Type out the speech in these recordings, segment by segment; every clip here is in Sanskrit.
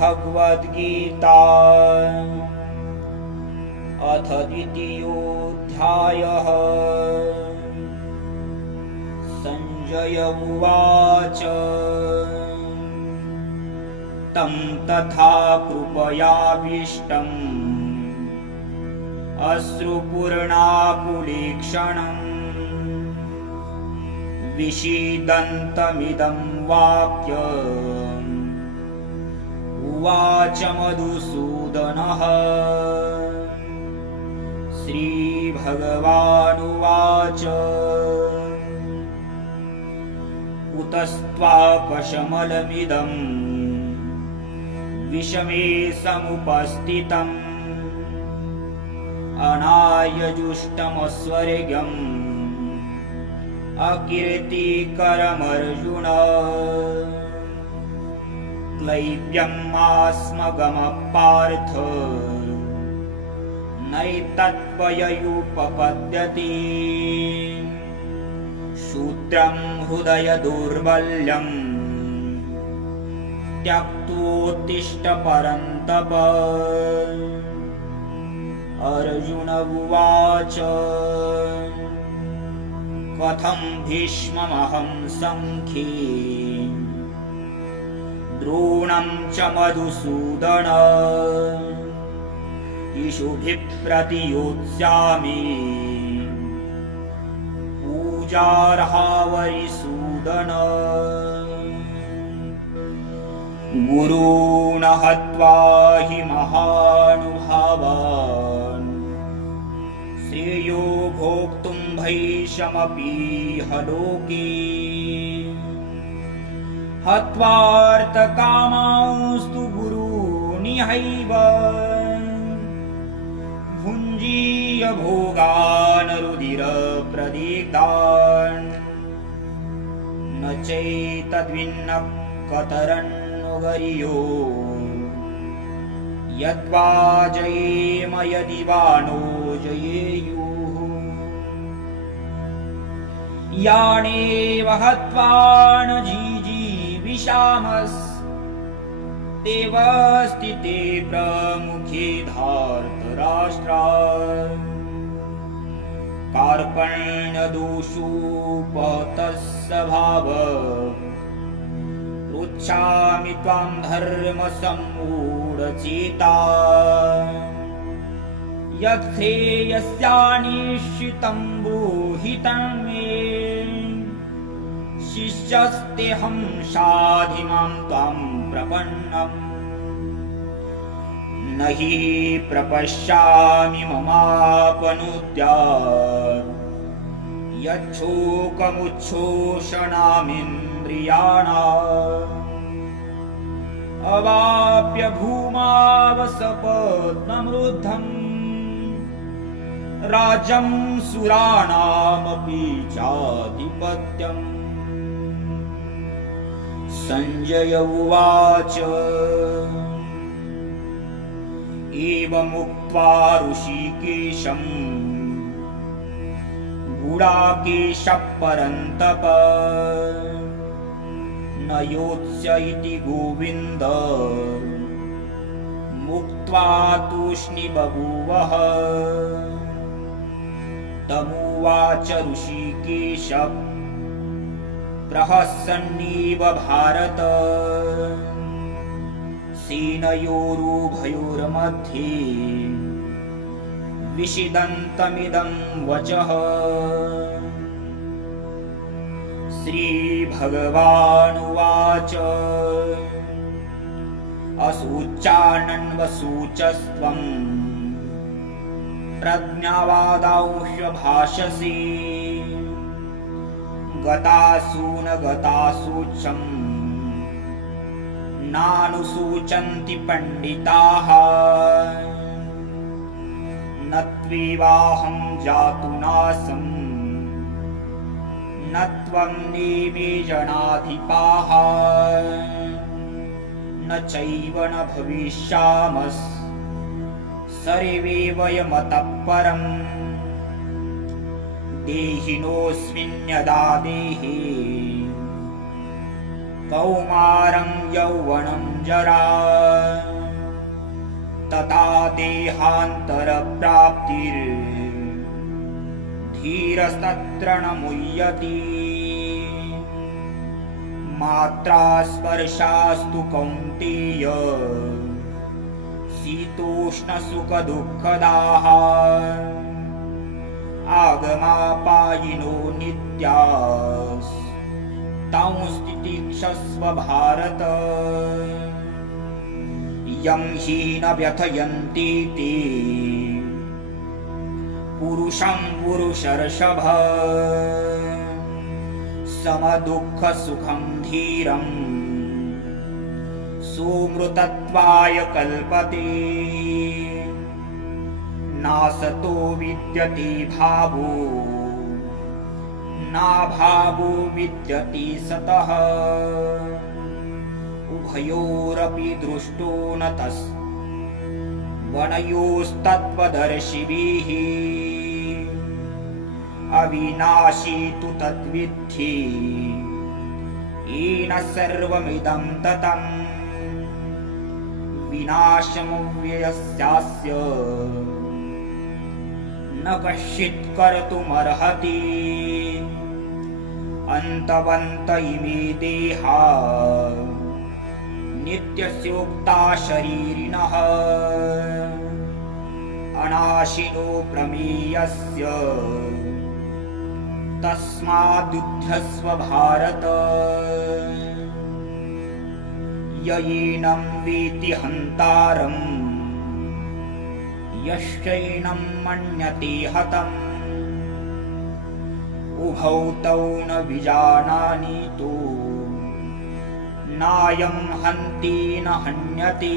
भगवद्गीता अथ द्वितीयोऽध्यायः। संजय उवाच तं तथा कृपयाविष्टम् अश्रुपूर्णाकुलीक्षणम् विषीदन्तमिदं वाक्यम् उवाच मधुसूदनः। श्रीभगवानुवाच कुतस्त्वाकशमलमिदं विषमे समुपस्थितम् अनार्यजुष्टमस्वर्ग्यम् अकीर्तिकरमर्जुन। क्लैब्यमास्मगमपार्थ नैतत्त्वययुपपद्यते। शूद्रं हृदयदौर्बल्यम् त्यक्तोत्तिष्ठ परन्तप। अर्जुन उवाच कथं भीष्ममहं संख्ये द्रोणं च मधुसूदन इषुभिः प्रतियोत्स्यामि पूजार्हावरिसूदन। गुरून् हत्वा हि महानुभावान् श्रेयो भोक्तुं भैषमपीह लोके। हत्वार्थकामांस्तु गुरूनिहैव भुञ्जीय भोगान् रुधिरप्रदीप्तान्। न चैतद्विन्न कतरन्नो गरियो यद्वा जयेम यदि वा नो जयेयुः। यानेव हत्वा न जीजीविषामस्तेऽवस्ति ते प्रमुखे धार्तराष्ट्राः। कार्पण्यदोषोपहतस्वभावः पृच्छामि त्वां धर्मसम्मूढचेता। यच्छ्रेयस्यानिश्चितं ब्रूहि तन्मे शिष्यस्तेऽहं शाधिमां त्वां प्रपन्नम्। न हि प्रपश्यामि ममापनुद्यात् यच्छोकमुच्छोषणामिन्द्रियाणाम्। अवाप्य भूमावसपत्नमृद्धम् राज्यं सुराणामपि चाधिपत्यम्। संजय उवाच एवमुक्त्वा ऋषिकेशं गुडाकेशः परन्तप न योत्स्य इति गोविन्द मुक्त्वा तूष्णीं तमुवाच ऋषिकेशः प्रहसन्निव भारत। सेनयोरुभयोर्मध्ये विषीदन्तमिदं वचः। श्रीभगवानुवाच अशोचानन्वशोचस्त्वं प्रज्ञावादांश्वभाषसे। गतासु न गताशोचं नानुशोचन्ति पण्डिताः। न त्वेवाहं जातुनासं न त्वं नेमे जनाधिपाः। न चैव न भविष्यामः सर्वे वयमतः परम्। देहिनोऽस्मिन् यदा देहे कौमारं यौवनं जरा तथा देहान्तरप्राप्तिर्धीरस्तत्र न मुह्यति मात्रा स्पर्शास्तु कौन्तेय शीतोष्णसुखदुःखदाः आगमापायिनो नित्यास्तांस्तितिक्षस्व भारत यं हि न व्यथयन्ति ते पुरुषं पुरुषर्षभ समदुःखसुखं धीरं सुमृतत्वाय कल्पते नासतो विद्यते भावो नाभावो विद्यते सतः उभयोरपि दृष्टो न तस्वनयोस्तत्त्वदर्शिभिः अविनाशी तु तद्विद्धि येन सर्वमिदं ततम् विनाशमव्ययस्यास्य न कश्चित् कर्तुमर्हति अन्तवन्त इमे देहा नित्यस्योक्ता शरीरिणः अनाशिनो प्रमेयस्य तस्मादुद्धस्व भारत ययेनं वेति हन्तारम् यश्चैनं मन्यते हतम् उभौ तौ न विजानानितो नायं हन्ति न हन्यते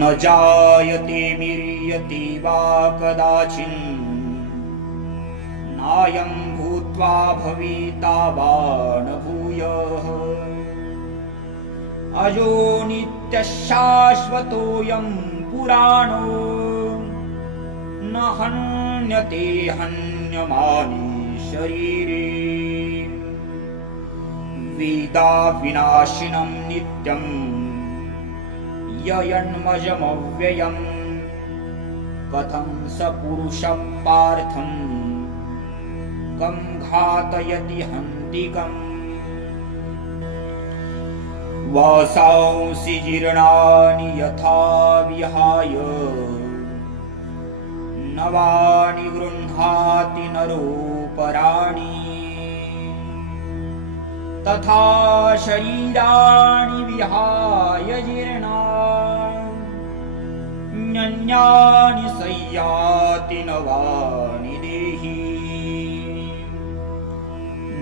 न जायते म्रियते वा कदाचिन् नायं भूत्वा भविता वा न भूयः अजो नित्यश्शाश्वतोऽयं पुराणो न हन्यते हन्यमाने शरीरे वेदा विनाशिनं नित्यं ययन्मजमव्ययम् कथं स पुरुषः पार्थं कं घातयति हन्तिकम् वासांसि जीर्णानि यथा विहाय नवानि गृह्णाति नरोपराणि तथा शरीराणि विहाय जीर्णान्यन्यानि संयाति नवानि देहि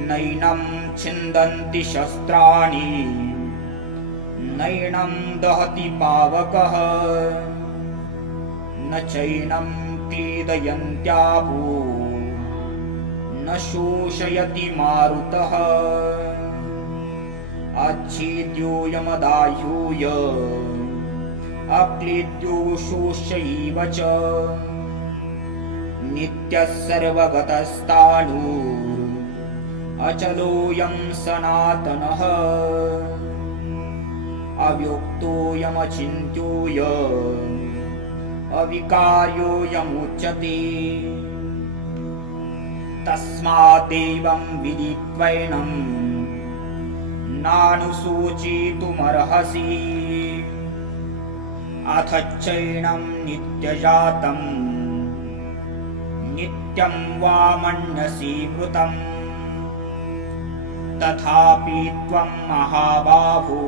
नैनं छिन्दन्ति शस्त्राणि नैनं दहति पावकः न चैनं क्लेदयन्त्यापो न शोषयति मारुतः अच्छेद्योऽयमदाह्यूय अक्लेद्यो शोष्यैव च नित्यः सर्वगतस्ताणुः अचलोऽयं सनातनः अव्यक्तोऽयमचिन्त्योऽयम् अविकार्योऽयमुच्यते तस्मादेवं विदित्वैनं नानुशोचितुमर्हसि अथ चैनं नित्यजातं नित्यं वा मन्यसि मृतम् तथापि त्वं महाबाहो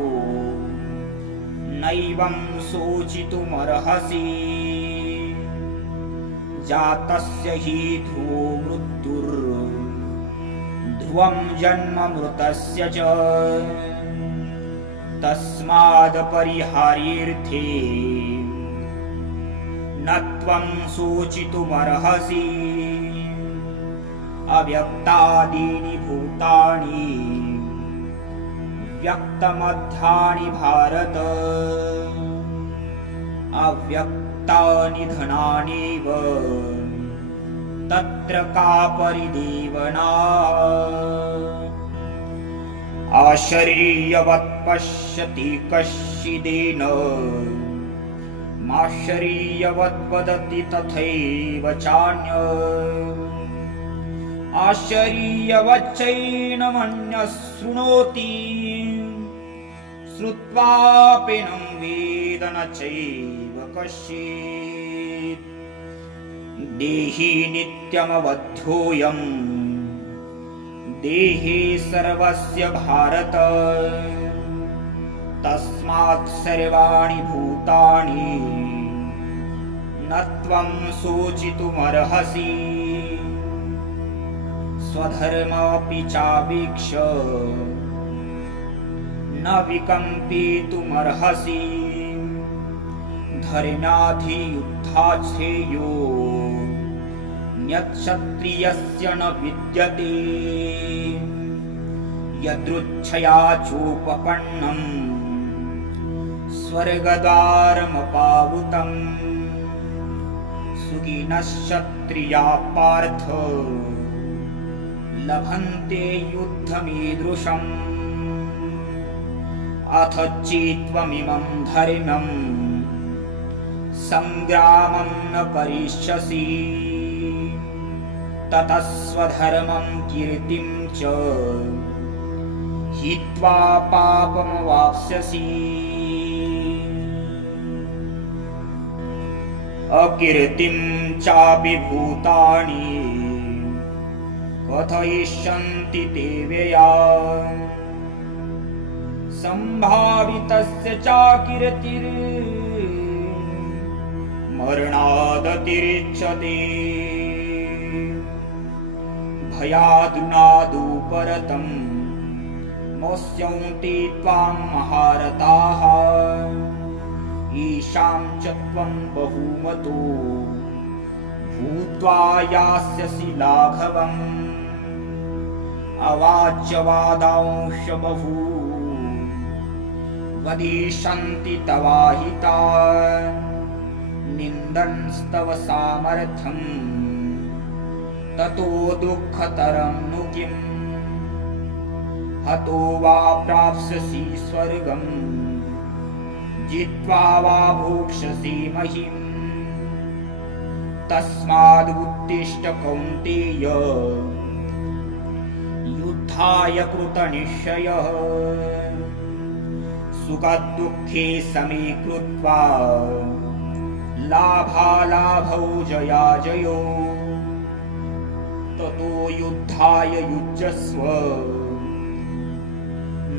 नैवं शोचितुमर्हसि जातस्य हि ध्रुवो मृत्युर्ध्रुवं जन्म मृतस्य च तस्मादपरिहार्येऽर्थे न त्वं शोचितुमर्हसि अव्यक्तादीनि भूतानि व्यक्तमध्यानि भारत अव्यक्तानि धनानीव तत्र का परिदेवना आशरीयवत् पश्यति कश्चिदेन माशरीयवत् वदति तथैव चान्य आशरीयवच्चैनमन्यः शृणोति श्रुत्वापि न वेद न चैव कश्चित् देहि नित्यमवध्योऽयम् देहे सर्वस्य भारत तस्मात् सर्वाणि भूतानि न त्वं शोचितुमर्हसि स्वधर्ममपि चावीक्ष्य न विकम्पितुमर्हसि धर्म्याधियुद्धाच्छ्रेयो यत्क्षत्रियस्य न विद्यते यदृच्छया चोपपन्नम् स्वर्गद्वारमपावृतम् सुखिनश्क्षत्रियाः पार्थ लभन्ते युद्धमीदृशम् अथ चित्वमिमं धर्म्यं संग्रामं न करिष्यसि ततः स्वधर्मं कीर्तिं च हित्वा पापमवाप्स्यसि अकीर्तिं चापि भूतानि कथयिष्यन्ति ते व्ययाम् सम्भावितस्य चाकीर्तिर् मरणादतिरिच्यते भयादुनादु परतं मोस्यन्ति त्वां महारथाः ईशां च त्वं बहुमतो भूत्वा यास्यसि लाघवम् अवाच्यवादांश बहु वदिष्यन्ति तवाहिता निन्दन्स्तव सामर्थ्यं ततो दुःखतरं नु किम् हतो वा प्राप्स्यसि स्वर्गं जित्वा वा भोक्ष्यसि महीम् तस्मादुत्तिष्ठ कौन्तेय युद्धाय कृतनिश्चयः सुखदुःखे समे कृत्वा लाभालाभौ जयाजयो ततो युद्धाय युज्यस्व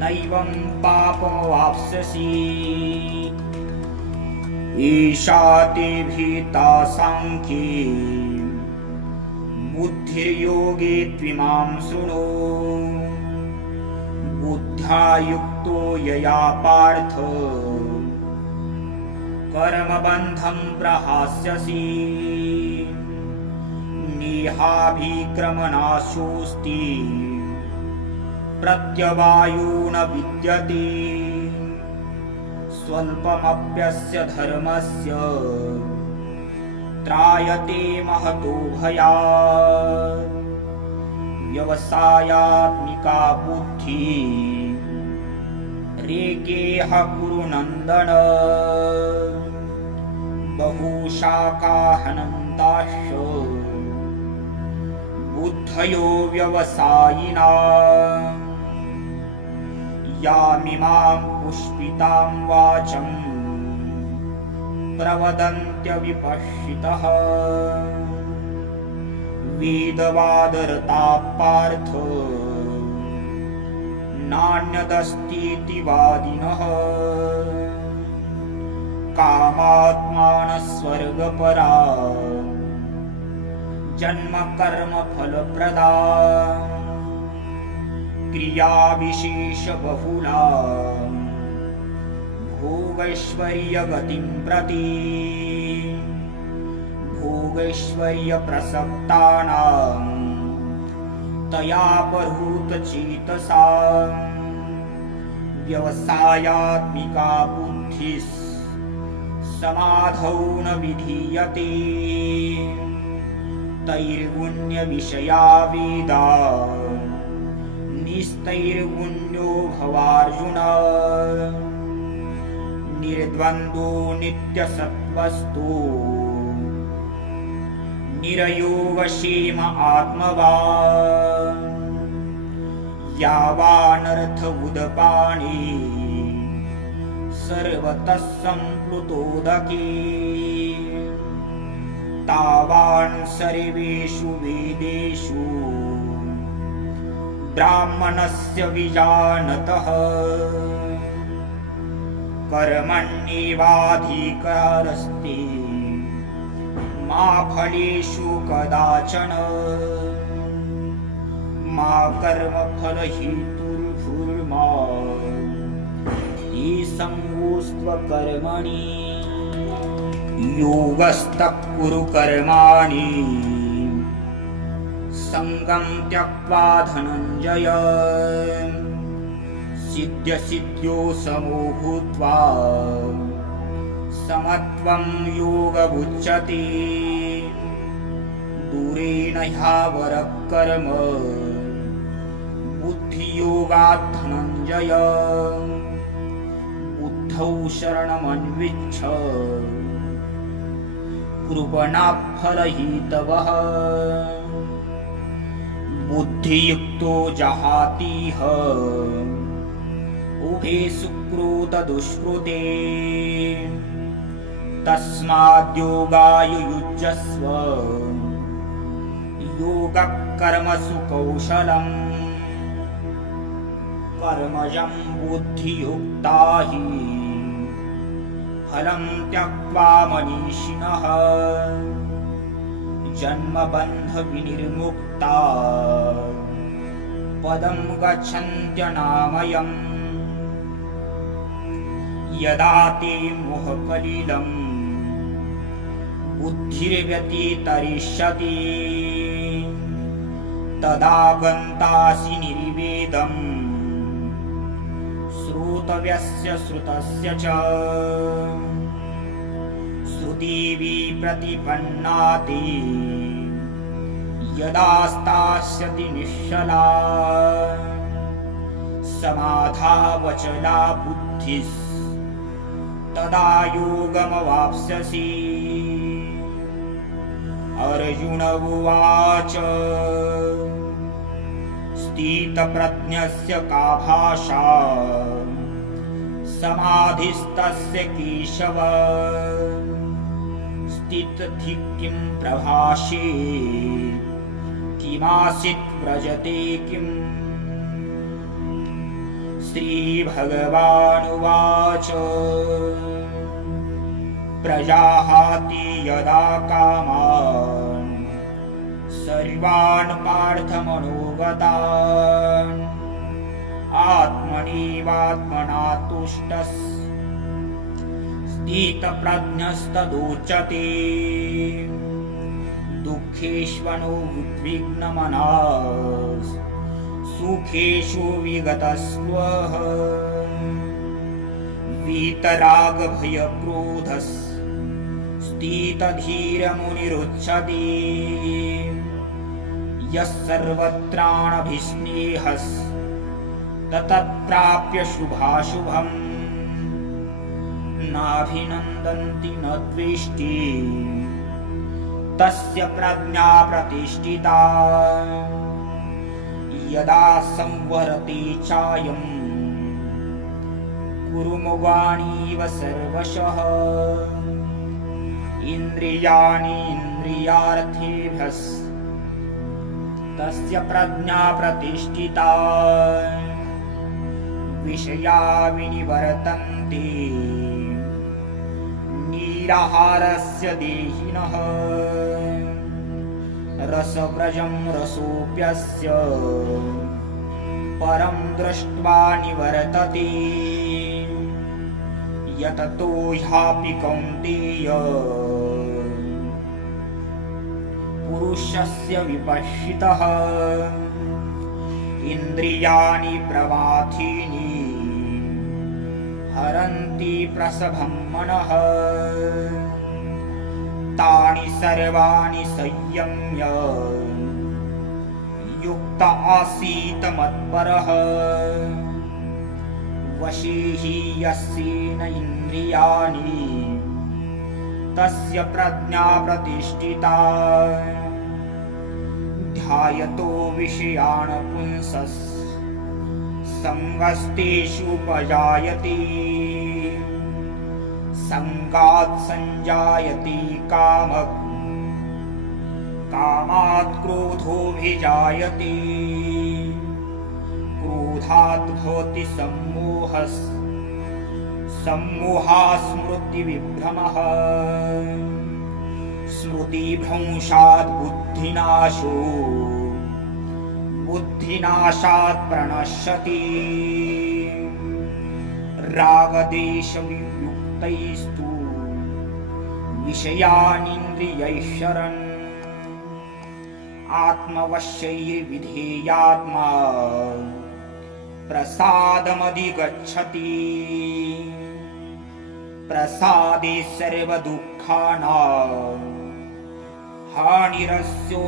नैवं पापमवाप्स्यसि ईशा ते भीता सांख्ये बुद्धिर्योगे त्विमां शृणु बुद्ध्या युक्तो यया पार्थ कर्मबन्धं प्रहास्यसि नेहाभिक्रमनाशोऽस्ति प्रत्यवायो न विद्यते स्वल्पमप्यस्य धर्मस्य त्रायते महतो भयात् व्यवसायात्मिका बुद्धि रेकेह कुरु नन्दन बहुशाकाहनन्ताश्च बुद्धयो व्यवसायिना यामिमां पुष्पितां वाचं प्रवदन्त्यविपश्चितः वेदवादरता पार्थ नान्यदस्तीति वादिनः कामात्मानः स्वर्गपरा जन्म कर्म फलप्रदा क्रियाविशेषबहुला भोगैश्वर्यगतिं प्रति भोगैश्वर्यप्रसक्तानां तयापहृतचेतसां व्यवसायात्मिका बुद्धिः समाधौ न विधीयते तैर्गुण्यविषया वेदा निस्तैर्गुण्यो भवार्जुन निर्द्वन्द्वो नित्यसत्त्वस्तु निरयोगक्षेम आत्मवान् यावानर्थ उदपाने सर्वतः सम्प्लुतोदके तावान् सर्वेषु वेदेषु ब्राह्मणस्य विजानतः कर्मण्येवाधिकारस्ते मा फलेषु कदाचन मा कर्मफलहेतुर्भूर्मा ते सङ्गोऽस्त्वकर्मणि योगस्तः कुरु कर्माणि सङ्गं त्यक्त्वा धनञ्जय सिद्ध्यसिद्ध्यो समो भूत्वा समत्वं योगमुच्यते दूरेण ह्यावरः कर्म बुद्धियोगात् धनञ्जय बुद्धौ शरणमन्विच्छ कृपणाः फलहेतवः बुद्धियुक्तो जहातीह उभे सुकृतदुष्कृते तस्माद्योगाय युज्यस्व योगः कर्मसु कौशलम् कर्मजं बुद्धियुक्ता हि फलं त्यक्त्वा मनीषिणः जन्मबन्धविनिर्मुक्ता पदं गच्छन्त्यनामयम् यदा ते मोहकलिलं बुद्धिर्व्यतितरिष्यति तदा गन्तासि निर्वेदम् श्रोतव्यस्य श्रुतस्य च श्रुतिवि प्रतिपन्ना ते यदा स्थास्यति निश्चला समाधावचला बुद्धिः तदा योगमवाप्स्यसि अर्जुन उवाच स्थितप्रज्ञस्य का भाषा समाधिस्तस्य केशव स्थितधि किं प्रभाषे किमासीत् व्रजते किम् श्रीभगवानुवाच प्रजाहाति यदा कामान् सर्वान् पार्थमनोगतान् आत्मनैवात्मना तुष्टः स्थितप्रज्ञस्तदुच्यते दुःखेष्वनु उद्विग्नमनः सुखेषु विगतस्पृहः वीतरागभयक्रोधः स्थितधीरमुनिरुच्यते यः सर्वत्राणभिस्नेहः तत्प्राप्य शुभाशुभम् नाभिनन्दन्ति न द्वेष्टि तस्य प्रज्ञा प्रतिष्ठिता यदा संवरते चायं कुरुमवाणीव सर्वशः इन्द्रियाणि इन्द्रियार्थेभ्यः तस्य प्रज्ञा प्रतिष्ठिता विषया विनिवर्तन्ते निराहारस्य देहिनः रसव्रजं रसोऽप्यस्य परं दृष्ट्वा निवर्तते यततो ह्यापि कौन्तेय पुरुषस्य विपश्चितः इन्द्रियाणि प्रमाथीनि हरन्ति प्रसभं मनः तानि सर्वाणि संयम्य युक्त आसीत मत्परः वशी हि यस्येन इन्द्रियाणि तस्य प्रज्ञा प्रतिष्ठिता ध्यायतो विषयान् पुंसः संगस्तेषुपजायते संगात् संजायते कामः कामात् क्रोधोऽभिजायते क्रोधात् भवति सम्मोहः सम्मोहात् स्मृतिविभ्रमः स्मृतिभ्रंशात् बुद्धिनाशो बुद्धिनाशात् प्रणश्यति रागदेशवियुक्तैस्तु विषयानिन्द्रियैः शरन् आत्मवश्यैर्विधेयात्मा प्रसादमधिगच्छति प्रसादे सर्वदुःखानां हानिरस्योपजायते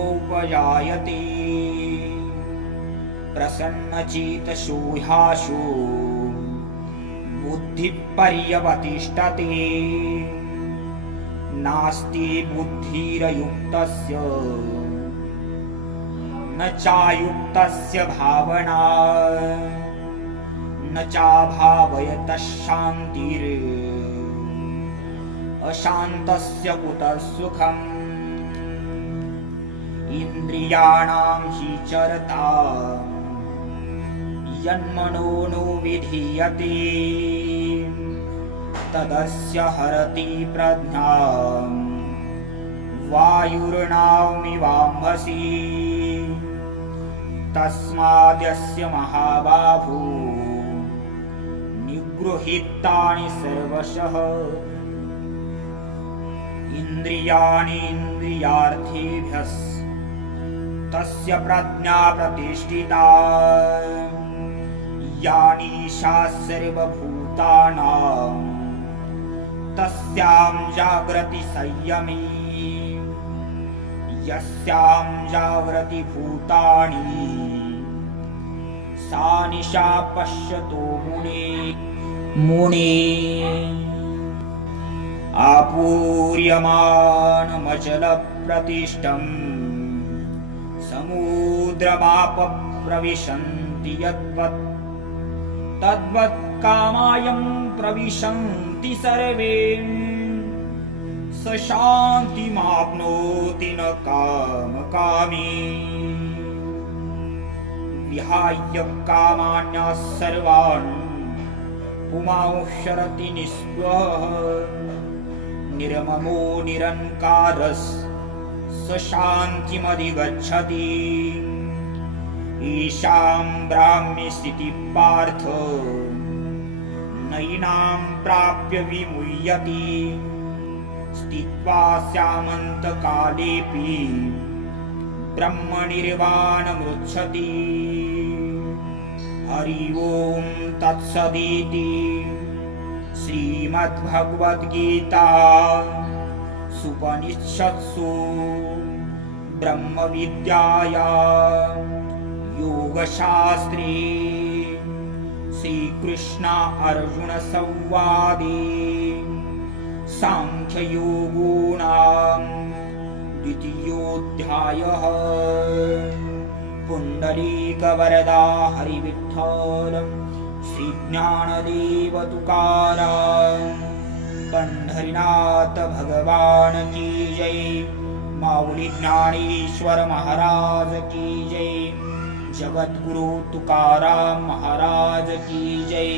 प्रसन्नचेतसो ह्याशो बुद्धिपर्यवतिष्ठते नास्ति बुद्धिरयुक्तस्य न चायुक्तस्य भावना न चाभावयतः शान्तिर् अशान्तस्य कुतः सुखम् इन्द्रियाणां हि चरता यन्मनो नो विधीयते तदस्य हरति प्रज्ञां वायुर्नावमिवाम्भसि तस्माद्यस्य महाबाहो निगृहीतानि सर्वशः इन्द्रियाणि इन्द्रियार्थेभ्यः तस्य प्रज्ञा प्रतिष्ठिता यानीशा सर्वभूतानां तस्यां जागृति संयमी यस्यां जागृति भूतानि सा निशा पश्यतो मुने आपूर्यमानमचलप्रतिष्ठम् समुद्रमाप प्रविशन्ति यद्वत् तद्वत् कामायं प्रविशन्ति सर्वे स शान्तिमाप्नोति न कामकामी विहाय कामान्यः सर्वान् पुमांश्चरति निःस्पृहः निर्ममो निरङ्कारः स शान्तिमधिगच्छति ईशां ब्राह्मी स्थितिः पार्थ नैनां प्राप्य विमुह्यति स्थित्वा स्यामन्तकालेऽपि ब्रह्मनिर्वाणमृच्छति हरि ओं तत्सदिति श्रीमद्भगवद्गीता उपनिषत्सु ब्रह्मविद्यायां योगशास्त्रे श्रीकृष्ण अर्जुन संवादे सांख्ययोगो नाम द्वितीयोऽध्यायः। पुण्डरीकवरदा हरिविठ्ठल श्रीज्ञानदेव तुकाराम पंढरीनाथ भगवान की जय। माऊली ज्ञानेश्वर महाराज की जय। जगद्गुरु तुकाराम महाराज की जय।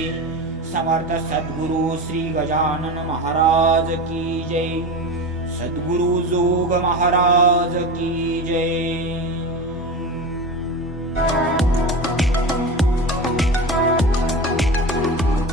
समर्थ सद्गुरु श्री गजानन महाराज की जय। सद्गुरु जोग महाराज की जय।